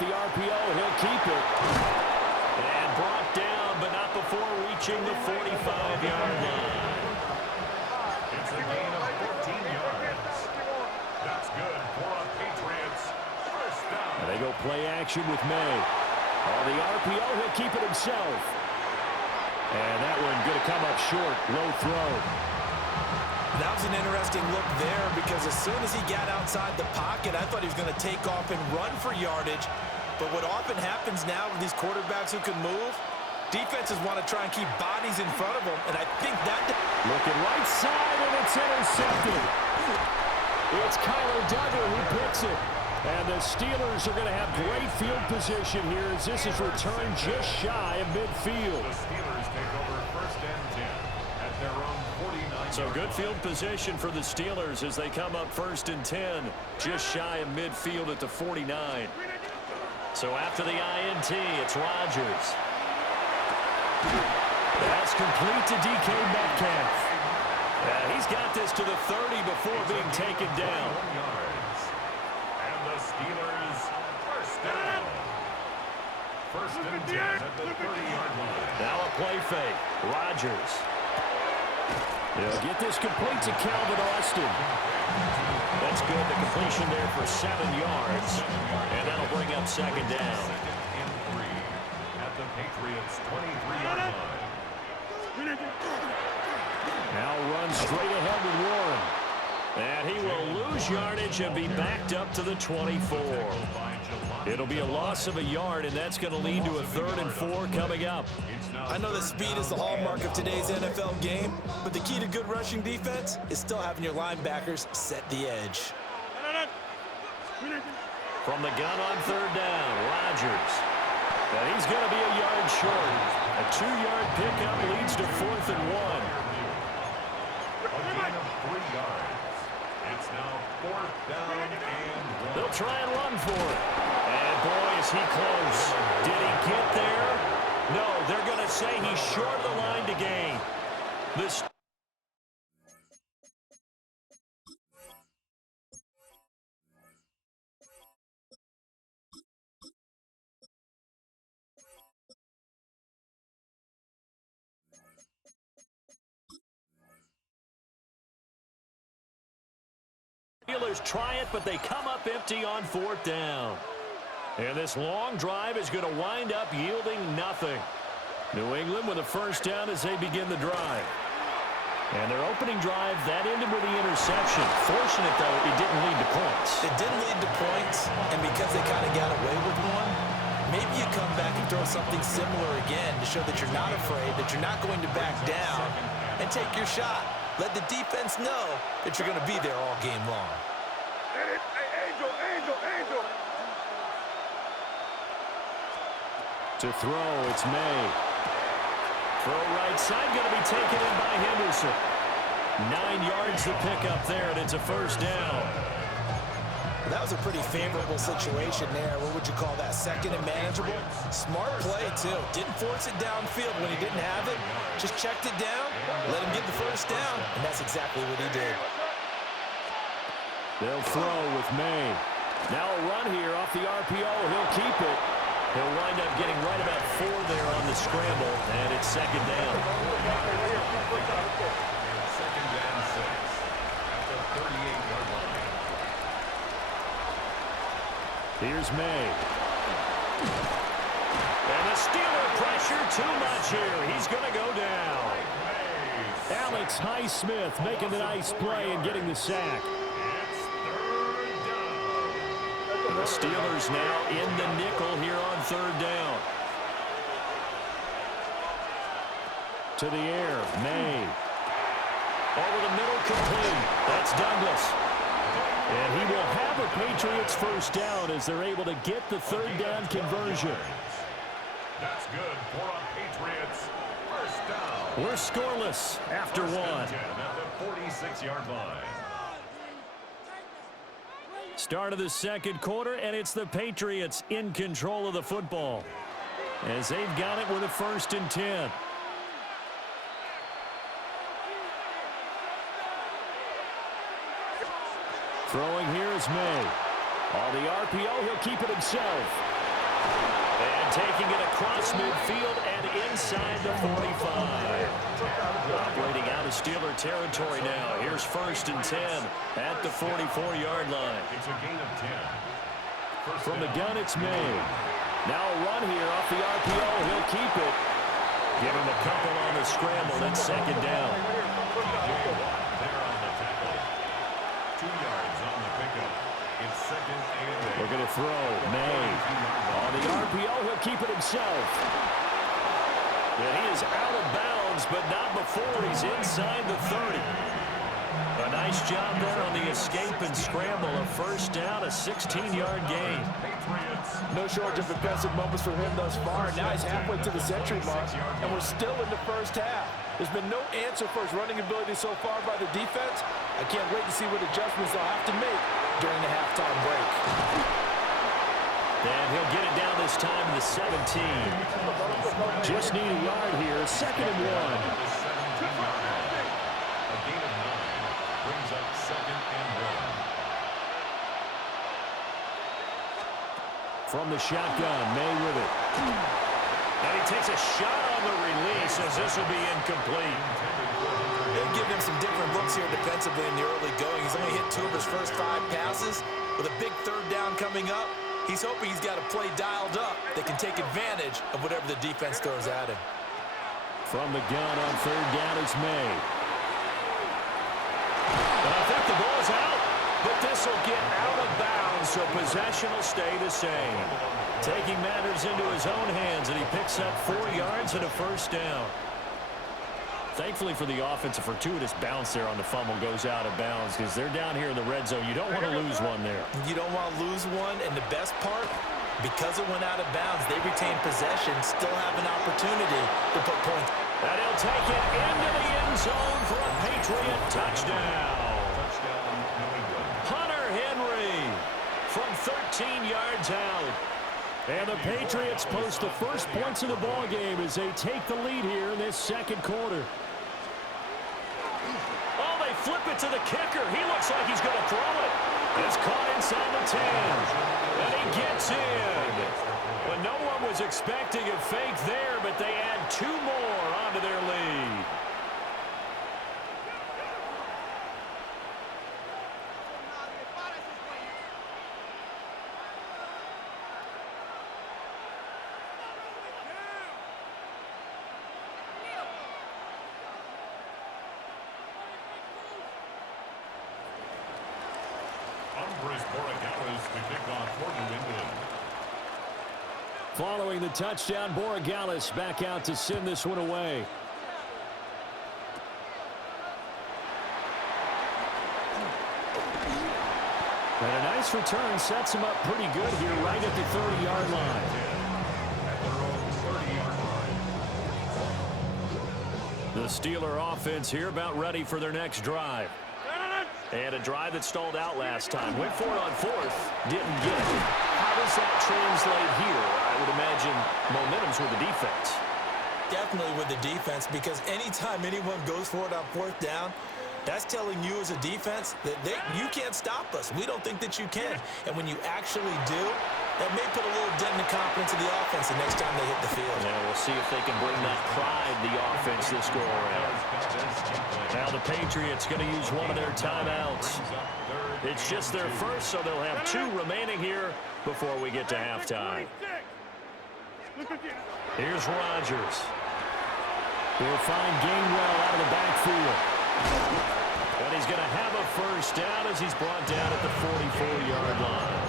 the RPO. He'll keep it. And brought down, but not before reaching the 45-yard line. It's a gain of 14 yards. That's good for a Patriots first down. And they go play action with May. On the RPO, he'll keep it himself. And that one going to come up short. Low throw. That was an interesting look there because as soon as he got outside the pocket, I thought he was going to take off and run for yardage. But what often happens now with these quarterbacks who can move, defenses want to try and keep bodies in front of them, and I think that... Looking right side, and it's intercepted. It's Kyler Duggar who picks it. And the Steelers are going to have great field position here as this is returned just shy of midfield. The Steelers take over first and 10 at their own 49. So good field position for the Steelers as they come up first and 10, just shy of midfield at the 49. So after the INT, it's Rodgers. That's complete to DK Metcalf. He's got this to the 30 before being taken down. And the Steelers first down. First and 10 at the 30-yard line. Now a play fake. Rodgers. They'll get this complete to Calvin Austin. That's good. The completion there for 7 yards. And that'll bring up second down. Second and 3 at the Patriots' 23-yard line. Now runs straight ahead with Warren. And he will lose yardage and be backed up to the 24. It'll be a loss of a yard, and that's going to lead to a 3rd and 4 coming up. I know that speed is the hallmark of today's NFL game, but the key to good rushing defense is still having your linebackers set the edge. From the gun on 3rd down, Rodgers. And he's going to be a yard short. A 2-yard pickup leads to 4th and 1. A gain of 3 yards. It's now 4th down and 1. They'll try and run for it. And boy, is he close. Did he get there? No, they're going to say he's short of the line to gain. This Steelers try it, but they come up empty on 4th down. And this long drive is going to wind up yielding nothing. New England with a first down as they begin the drive. And their opening drive, that ended with the interception. Fortunate, though, it didn't lead to points. It didn't lead to points, and because they kind of got away with one, maybe you come back and throw something similar again to show that you're not afraid, that you're not going to back down, and take your shot. Let the defense know that you're going to be there all game long. To throw, it's May. Throw right side, going to be taken in by Henderson. 9 yards to pick up there, and it's a first down. That was a pretty favorable situation there. What would you call that? Second and manageable? Smart play, too. Didn't force it downfield when he didn't have it. Just checked it down, let him get the first down, and that's exactly what he did. They'll throw with May. Now a run here off the RPO. He'll keep it. He'll wind up getting right about 4 there on the scramble, and it's second down. Second and 6 at the 38-yard line. Here's May. And the Steeler pressure too much here. He's going to go down. Alex Highsmith making the nice play and getting the sack. The Steelers now in the nickel here on 3rd down. To the air, May. Over the middle, complete. That's Douglas. And he will have a Patriots first down as they're able to get the 3rd down conversion. That's good for a Patriots first down. We're scoreless after 1. At the 46-yard line. Start of the second quarter, and it's the Patriots in control of the football as they've got it with a 1st and 10. Throwing here is May. On the RPO, he'll keep it himself. And taking it across midfield and inside the 45. Operating out of Steeler territory now. Here's 1st and 10 at the 44-yard line. It's a gain of 10. From the gun, it's made. Now a run here off the RPO. He'll keep it. Give him a couple on the scramble. Then 2nd down. There on the tackle. 2 yards on the pickup. It's 2nd and 8. We're going to throw. May. On the RPO, he'll keep it himself. Yeah, he is out of bounds, but not before he's inside the 30. A nice job there on the escape and scramble. A 1st down, a 16-yard gain. No shortage of impressive moments for him thus far. Now he's halfway to the century mark, and we're still in the 1st half. There's been no answer for his running ability so far by the defense. I can't wait to see what adjustments they'll have to make during the halftime break. And he'll get it down this time to the 17. Just need a yard here. 2nd and 1. A gain of 9 brings up 2nd and 1. From the shotgun, May with it. And he takes a shot on the release as this will be incomplete. They'll give him some different looks here defensively in the early going. He's only hit 2 of his first 5 passes. With a big 3rd down coming up, he's hoping he's got a play dialed up that can take advantage of whatever the defense throws at him. From the gun on 3rd down, it's May. And I think the ball's out, but this will get out of bounds, so possession will stay the same. Taking matters into his own hands, and he picks up 4 yards and a 1st down. Thankfully for the offense, a fortuitous bounce there on the fumble goes out of bounds because they're down here in the red zone. You don't want to lose one there. You don't want to lose one, and the best part, because it went out of bounds, they retain possession, still have an opportunity to put points. And he'll take it into the end zone for a Patriot touchdown. Hunter Henry from 13 yards out. And the Patriots post the first points of the ball game as they take the lead here in this 2nd quarter. Oh, they flip it to the kicker. He looks like he's going to throw it. It's caught inside the 10. And he gets in. Well, no one was expecting a fake there, but they add 2 more onto their lead. Following the touchdown, Borregales back out to send this one away. And a nice return sets him up pretty good here right at the 30-yard line. The Steeler offense here about ready for their next drive. And a drive that stalled out last time. Went for it on 4th, didn't get it. How does that translate here? I would imagine momentum's with the defense. Definitely with the defense, because anytime anyone goes for it on 4th down, that's telling you as a defense that you can't stop us. We don't think that you can. And when you actually do, that may put a little dent in the confidence of the offense the next time they hit the field. Yeah, we'll see if they can bring that pride, the offense, this go-around. Now the Patriots going to use one of their timeouts. It's just their first, so they'll have 2 remaining here before we get to halftime. Here's Rodgers. He'll find Gainwell out of the backfield. And he's going to have a 1st down as he's brought down at the 44-yard line.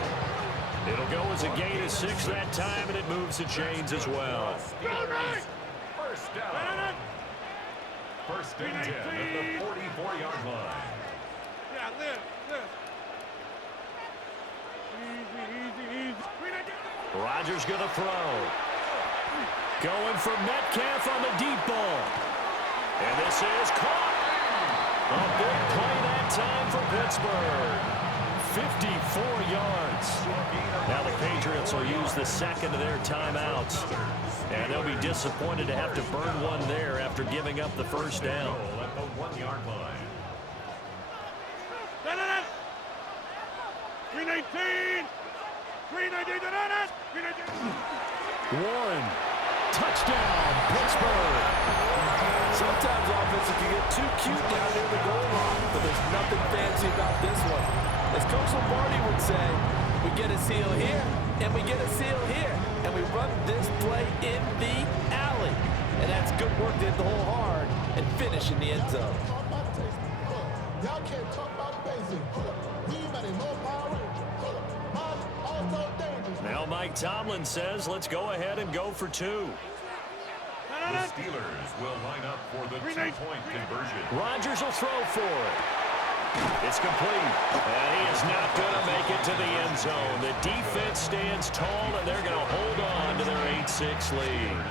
It'll go as a gain of 6 that time, and it moves the chains as well. 1st down. 1st and 10 at the 44-yard line. Yeah, live. Easy. Rodgers going to throw. Going for Metcalf on the deep ball. And this is caught. A big play that time for Pittsburgh. 54 yards. Now the Patriots will use the 2nd of their timeouts. And they'll be disappointed to have to burn one there after giving up the 1st down. At the 1-yard line. 319. Warren. Touchdown, Pittsburgh. Sometimes offenses can get too cute down near the goal line, but there's nothing fancy about this one. As Coach Lombardi would say, we get a seal here, and we get a seal here, and we run this play in the alley. And that's good work to hit the hole hard and finish in the end zone. Y'all can't talk about basic. We got a low power ranger. Also dangerous. Now Mike Tomlin says, let's go ahead and go for two. The Steelers will line up for the two-point conversion. Rodgers will throw for it. It's complete. And he is not going to make it to the end zone. The defense stands tall, and they're going to hold on to their 8-6 lead.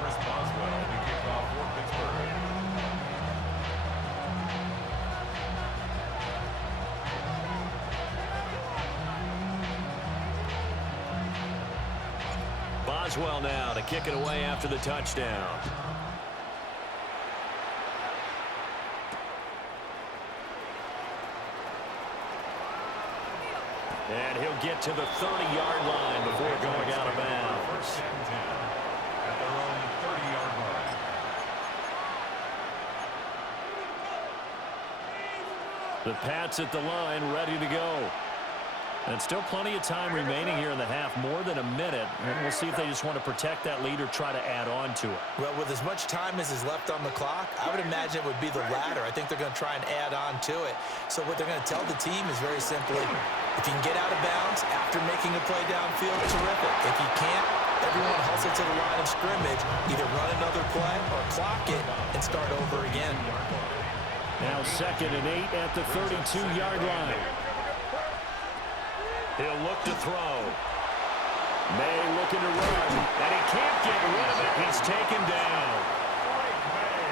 Chris Boswell to kick off for Pittsburgh. Boswell now to kick it away after the touchdown. And he'll get to the 30-yard line before going out of bounds. First and 10 at their own 30-yard line. The Pats at the line, ready to go. And still plenty of time remaining here in the half, more than a minute. And we'll see if they just want to protect that lead or try to add on to it. Well, with as much time as is left on the clock, I would imagine it would be the latter. I think they're going to try and add on to it. So what they're going to tell the team is very simply, if you can get out of bounds after making a play downfield, terrific. If you can't, everyone hustle to the line of scrimmage, either run another play or clock it and start over again. Now 2nd and 8 at the 32-yard line. He'll look to throw. May looking to run, and he can't get rid of it. He's taken down.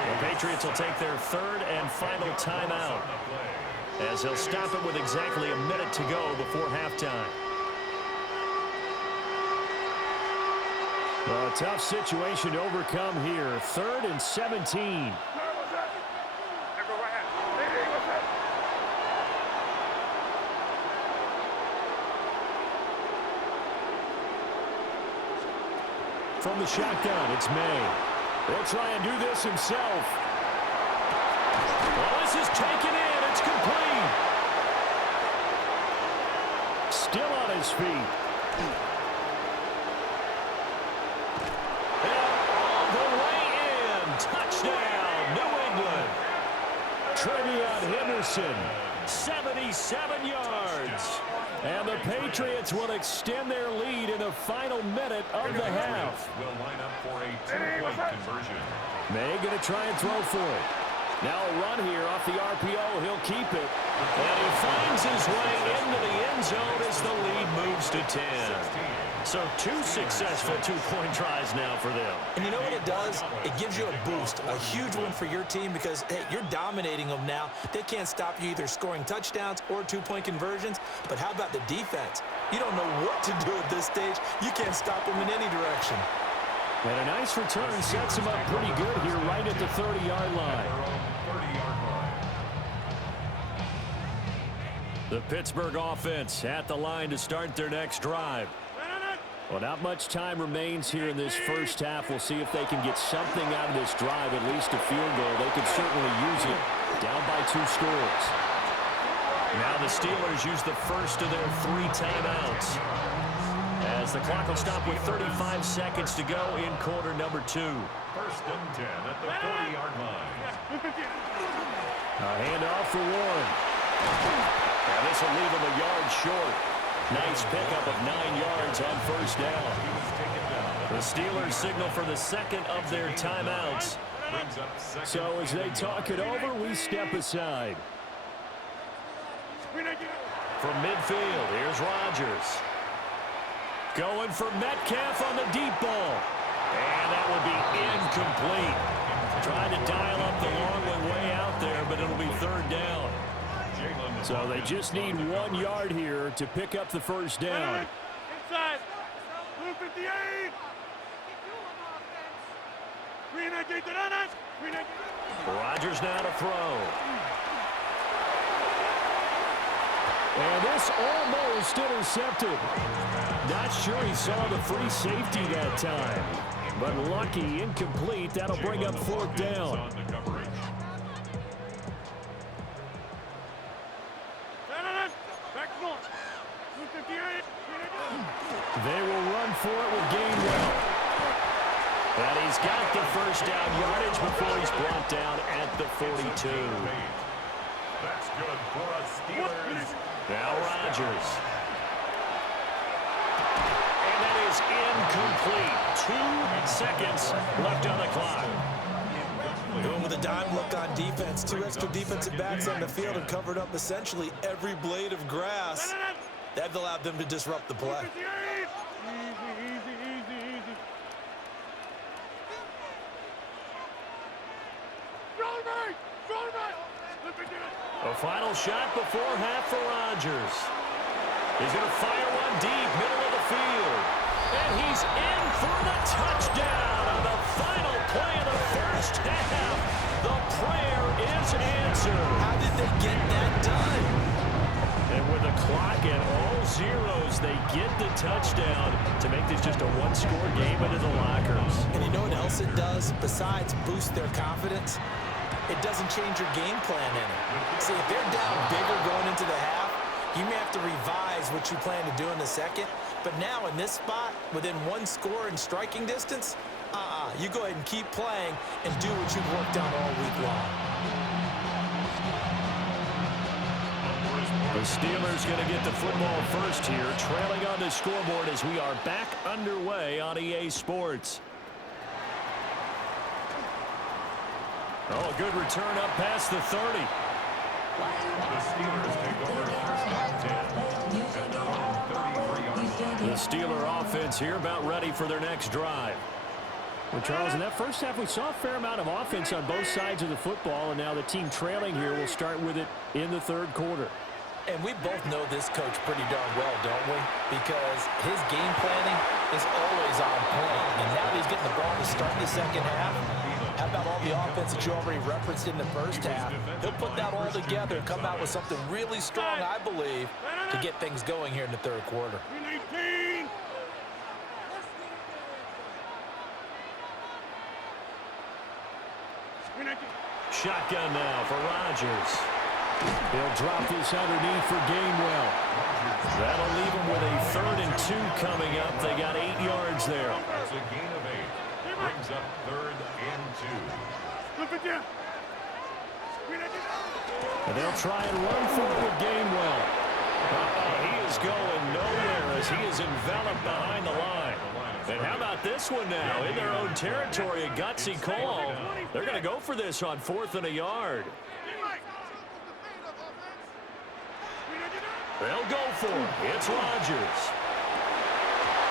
The Patriots will take their 3rd and final timeout, as they'll stop it with exactly a minute to go before halftime. Well, a tough situation to overcome here. 3rd and 17. From the shotgun, it's May. He'll try and do this himself. Well, this is taken in. It's complete. Still on his feet. And all the way in. Touchdown, New England. Trevion Henderson, 77 yards. And the Patriots will extend their lead in the final minute of the half. Will line up for a two-point conversion. May going to try and throw for it. Now a run here off the RPO. He'll keep it. And he finds his way into the end zone as the lead moves to 10. So 2 successful two-point tries now for them. And you know what it does? It gives you a boost, a huge one for your team because, hey, you're dominating them now. They can't stop you either scoring touchdowns or two-point conversions. But how about the defense? You don't know what to do at this stage. You can't stop them in any direction. And a nice return sets him up pretty good here right at the 30-yard line. The Pittsburgh offense at the line to start their next drive. Well, not much time remains here in this first half. We'll see if they can get something out of this drive, at least a field goal. They could certainly use it. Down by 2 scores. Now the Steelers use the first of their 3 timeouts, as the clock will stop with 35 seconds to go in quarter number 2. First and 10 at the 40-yard line. A handoff for Warren. And this will leave him a yard short. Nice pickup of 9 yards on first down. The Steelers signal for the 2nd of their timeouts. So as they talk it over, we step aside. From midfield, here's Rodgers. Going for Metcalf on the deep ball. And that will be incomplete. Trying to dial up the long one way out there, but it'll be 3rd down. So they just need 1 yard here to pick up the first down. Inside. Blue 58. Rodgers now to throw. And this almost intercepted. Not sure he saw the free safety that time. But lucky, incomplete. That'll bring up 4th down. They will run for it with Gainwell. And he's got the first down yardage before he's brought down at the 42. That's good for us, Steelers. Now Rodgers. And that is incomplete. 2 seconds left on the clock. Going with a dime look on defense. 2 extra defensive backs on the field and covered up essentially every blade of grass. That allowed them to disrupt the play. A final shot before half for Rodgers. He's going to fire one deep, middle of the field. And he's in for the touchdown on the final play of the first half. The prayer is answered. How did they get that done? And with the clock at all zeros, they get the touchdown to make this just a one-score game into the lockers. And you know what else it does besides boost their confidence? It doesn't change your game plan any. See, if they're down bigger going into the half, you may have to revise what you plan to do in the second. But now in this spot, within 1 score in striking distance, you go ahead and keep playing and do what you've worked on all week long. The Steelers going to get the football first here, trailing on the scoreboard as we are back underway on EA Sports. Oh, a good return up past the 30. The Steelers take over first and 10 at their own 33-yard line. The Steeler offense here about ready for their next drive. Well, Charles, in that first half, we saw a fair amount of offense on both sides of the football, and now the team trailing here will start with it in the 3rd quarter. And we both know this coach pretty darn well, don't we? Because his game planning is always on point. And now he's getting the ball to start the second half. How about all the offense that you already referenced in the first half? He'll put that all together and come out with something really strong, I believe, to get things going here in the 3rd quarter. Shotgun now for Rodgers. He'll drop this underneath for Gainwell. That'll leave him with a 3rd and 2 coming up. They got 8 yards there. That's a gain of 8. Brings up 3rd and 2. And they'll try and run for it with Gainwell. He is going nowhere as he is enveloped behind the line. And how about this one now? In their own territory, a gutsy call. They're going to go for this on 4th and a yard. They'll go for it. It's Rodgers.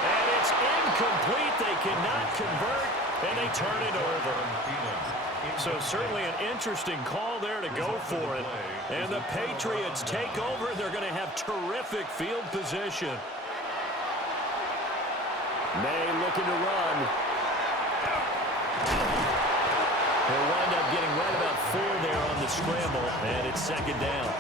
And it's incomplete. They cannot convert, and they turn it over. So certainly an interesting call there to go for it. And the Patriots take over. They're going to have terrific field position. May looking to run. He'll wind up getting right about 4 there on the scramble, and it's 2nd down.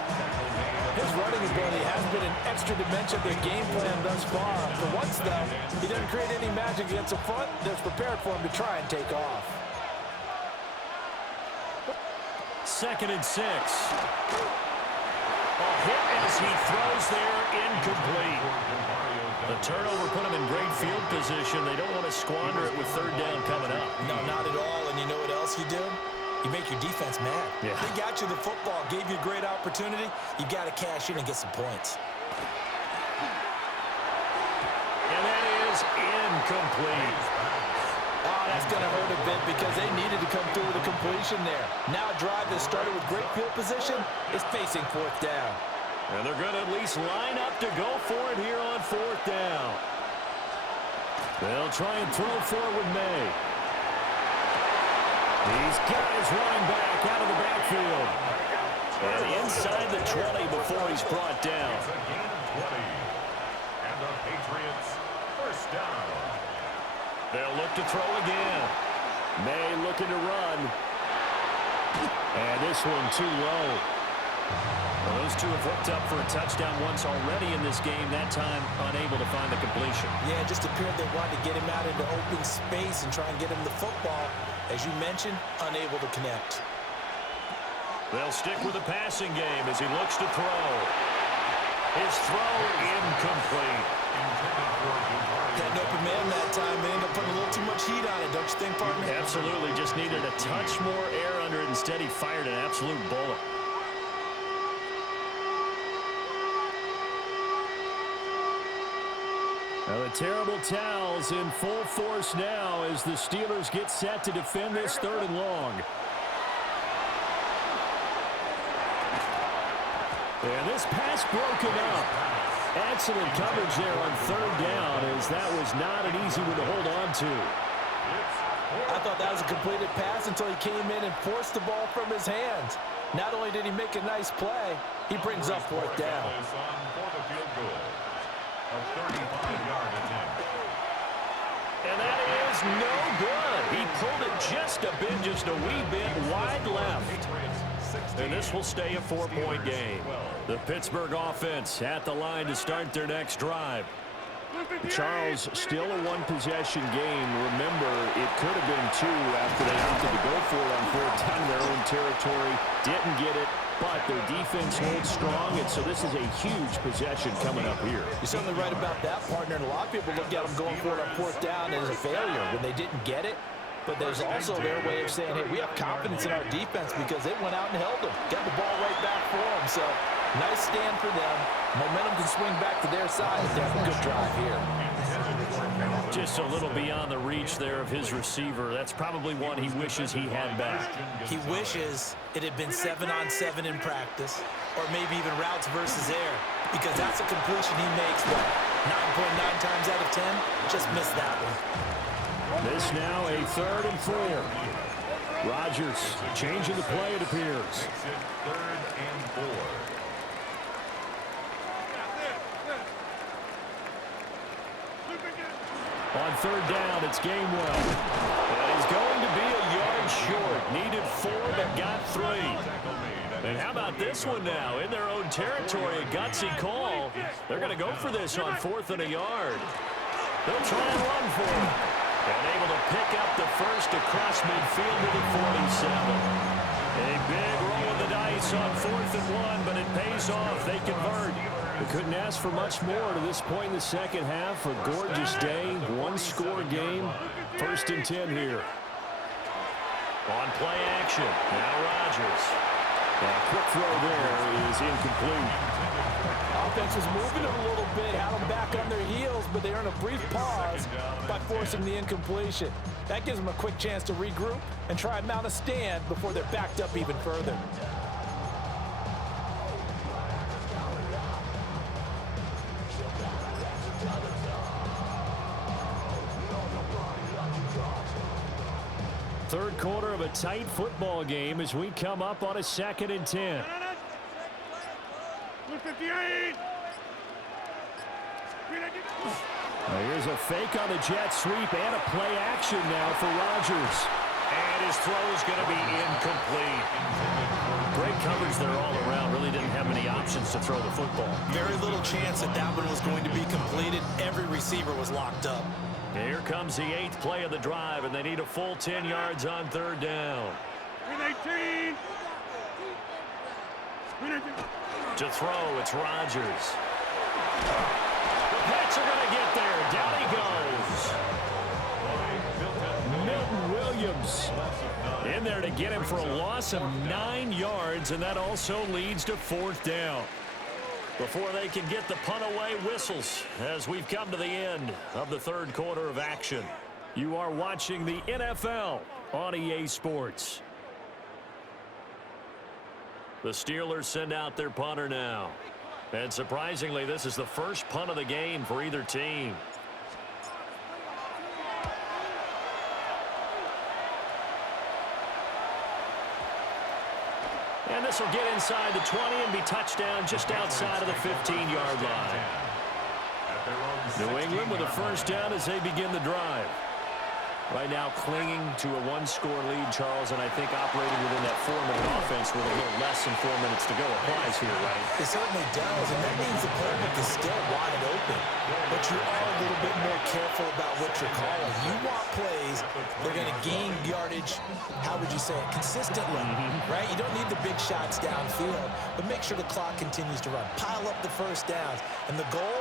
His running ability has been an extra dimension of their game plan thus far. For once, though, he doesn't create any magic against the front that's prepared for him to try and take off. 2nd and 6. A hit as he throws there, incomplete. The turnover put him in great field position. They don't want to squander it with 3rd down coming up. No, not at all. And you know what else you do? You make your defense mad. Yeah. They got you the football, gave you a great opportunity. You got to cash in and get some points. And that is incomplete. Oh, that's going to hurt a bit because they needed to come through with a completion there. Now a drive that started with great field position is facing 4th down. And they're going to at least line up to go for it here on 4th down. They'll try and throw for it with May. He's got his running back out of the backfield. And inside the 20 before he's brought down. It's a gain of 20. And the Patriots first down. They'll look to throw again. May looking to run. And this one too low. Well, those two have hooked up for a touchdown once already in this game, that time unable to find the completion. Yeah, it just appeared they wanted to get him out into open space and try and get him the football. As you mentioned, unable to connect. They'll stick with the passing game as he looks to throw. His throw incomplete. Got an open man that time. They ended up putting a little too much heat on it, don't you think, partner? Absolutely. Just needed a touch more air under it. Instead, he fired an absolute bullet. Now the terrible towels in full force now as the Steelers get set to defend this 3rd and long. And this pass broken up. Excellent coverage there on 3rd down as that was not an easy one to hold on to. I thought that was a completed pass until he came in and forced the ball from his hands. Not only did he make a nice play, he brings up 4th down. And that is no good. He pulled it just a wee bit wide left. And this will stay a 4-point game. The Pittsburgh offense at the line to start their next drive. Charles, still a one-possession game. Remember, it could have been 2 after they opted to go for it on 4th down in their own territory. Didn't get it, but their defense holds strong, and so this is a huge possession coming up here. You're certainly right about that, partner, and a lot of people look at them going for it on 4th down as a failure when they didn't get it. But there's also their way of saying, hey, we have confidence in our defense because they went out and held them. Got the ball right back for them. So, nice stand for them. Momentum can swing back to their side if they have a good drive here. Just a little beyond the reach there of his receiver. That's probably one he wishes he had back. He wishes it had been 7-on-7 in practice, or maybe even routes versus air, because that's a completion he makes, what, 9.9 times out of 10? Just missed that one. This now a 3rd and 4. Rodgers changing the play, it appears. 3rd and 4. On 3rd down, it's Gainwell. And he's going to be a yard short. Needed 4, but got 3. And how about this one now? In their own territory, a gutsy call. They're going to go for this on 4th and a yard. They'll try and run for it. And able to pick up the first across midfield to the 47. A big roll of the dice on 4th and 1, but it pays off. They convert. We couldn't ask for much more to this point in the second half. A gorgeous day, one-score game. 1st and 10 here. On play action, now Rodgers. A quick throw there is incomplete. Offense was moving it a little bit, had them back on their heels, but they earn a brief pause by forcing the incompletion. That gives them a quick chance to regroup and try and mount a stand before they're backed up even further. Third quarter of a tight football game as we come up on a 2nd and 10. 58. Now here's a fake on the jet sweep and a play action now for Rodgers. And his throw is going to be incomplete. Great coverage there all around. Really didn't have many options to throw the football. Very little chance that that one was going to be completed. Every receiver was locked up. Here comes the 8th play of the drive, and they need a full 10 yards on 3rd down. 18. To throw, it's Rodgers. The Pats are going to get there. Down he goes. Milton Williams in there to get him for a loss of 9 yards, and that also leads to 4th down. Before they can get the punt away, whistles as we've come to the end of the 3rd quarter of action. You are watching the NFL on EA Sports. The Steelers send out their punter now. And surprisingly, this is the first punt of the game for either team. And this will get inside the 20 and be touchdown just outside of the 15-yard line. New England with a first down as they begin the drive. Right now clinging to a one-score lead, Charles, and I think operating within that 4-minute offense with a little less than 4 minutes to go applies here, right? It certainly does, and that means the playbook is still wide open. But you are a little bit more careful about what you're calling. You want plays that are going to gain yardage, how would you say it, consistently, right? You don't need the big shots downfield, but make sure the clock continues to run. Pile up the first downs, and the goal?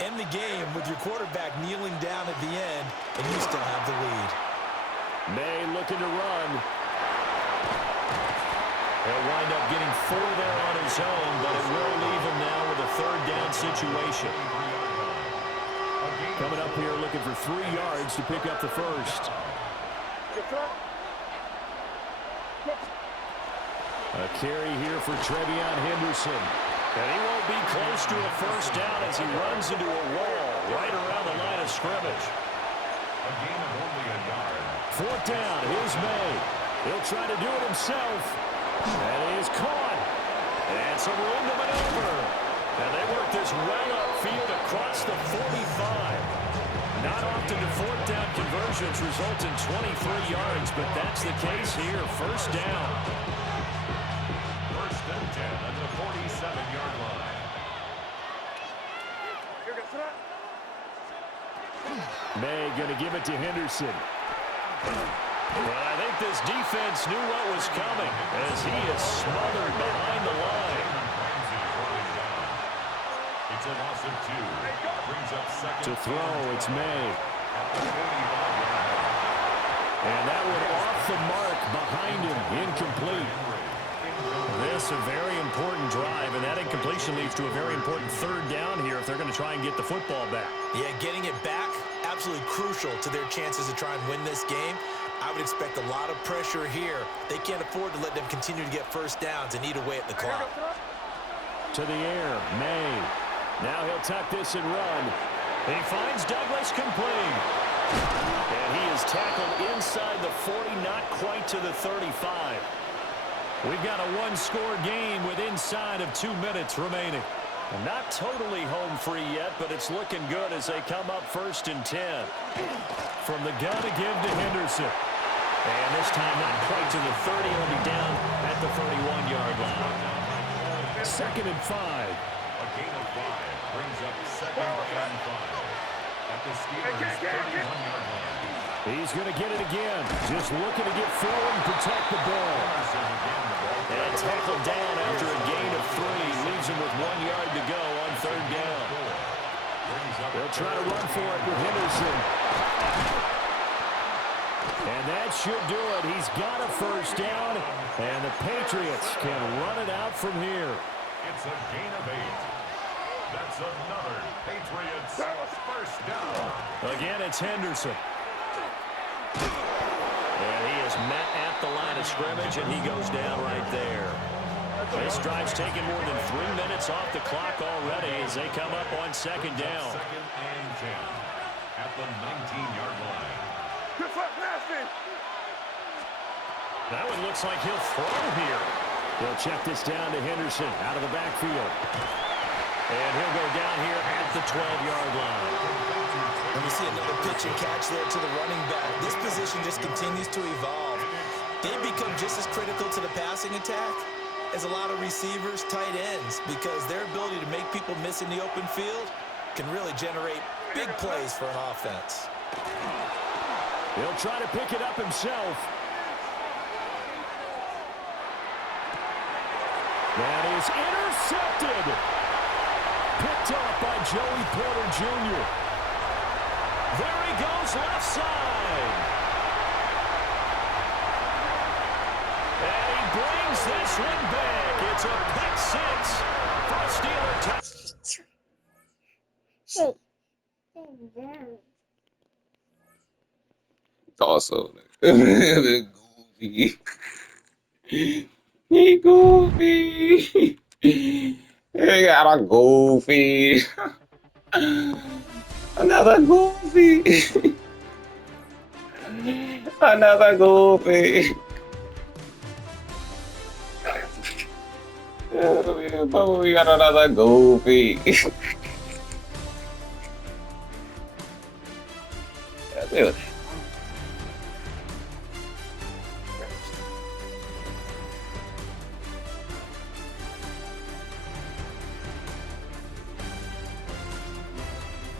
End the game with your quarterback kneeling down at the end, and you still have the lead. May looking to run. He'll wind up getting 4 there on his own, but it will leave him now with a 3rd down situation. Coming up here looking for 3 yards to pick up the first. A carry here for Trevion Henderson. And he won't be close to a first down as he runs into a wall right around the line of scrimmage. A gain of only a yard. 4th down, here's May. He'll try to do it himself. And he is caught. And some room to maneuver. And they work this well upfield across the 45. Not often do 4th down conversions result in 23 yards, but that's the case here. First down. 1st and 10 at the 47-yard line. May going to give it to Henderson. But I think this defense knew what was coming as he is smothered behind the line. It's a loss of 2. Brings up 2nd. To throw, it's May. And that one off the mark behind him, incomplete. This a very important drive, and that incompletion leads to a very important 3rd down here if they're going to try and get the football back. Yeah, getting it back, absolutely crucial to their chances to try and win this game. I would expect a lot of pressure here. They can't afford to let them continue to get first downs and eat away at the clock. To the air, May. Now he'll tuck this and run. He finds Douglas complete. And he is tackled inside the 40, not quite to the 35. We've got a 1-score game with inside of 2 minutes remaining. Not totally home free yet, but it's looking good as they come up 1st and 10. From the gun to give to Henderson. And this time not quite to the 30, he'll be down at the 31-yard line. 2nd and 5. A gain of 5 brings up 2nd and 5 at the Steelers' 31-yard line. He's going to get it again. Just looking to get forward and protect the ball. And tackled down after a gain of 3. Leaves him with 1 yard to go on 3rd down. They'll try to run for it with Henderson. And that should do it. He's got a first down. And the Patriots can run it out from here. It's a gain of 8. That's another Patriots first down. Again, it's Henderson. And he is met at the line of scrimmage, and he goes down right there. This drive's taken more than 3 minutes off the clock already as they come up on 2nd down. 2nd and 10 at the 19-yard line. That one looks like he'll throw here. They'll check this down to Henderson out of the backfield. And he'll go down here at the 12-yard line. And we see another pitch and catch there to the running back. This position just continues to evolve. They become just as critical to the passing attack as a lot of receivers, tight ends, because their ability to make people miss in the open field can really generate big plays for an offense. He'll try to pick it up himself. That is intercepted. Picked up by Joey Porter Jr. There he goes left side. And he brings this one back. It's a pick 6 for a Steeler touchdown. Also, goofy. He goofy. He got a goofy. Another goofy. Another goofy. But we got another goofy. Dude.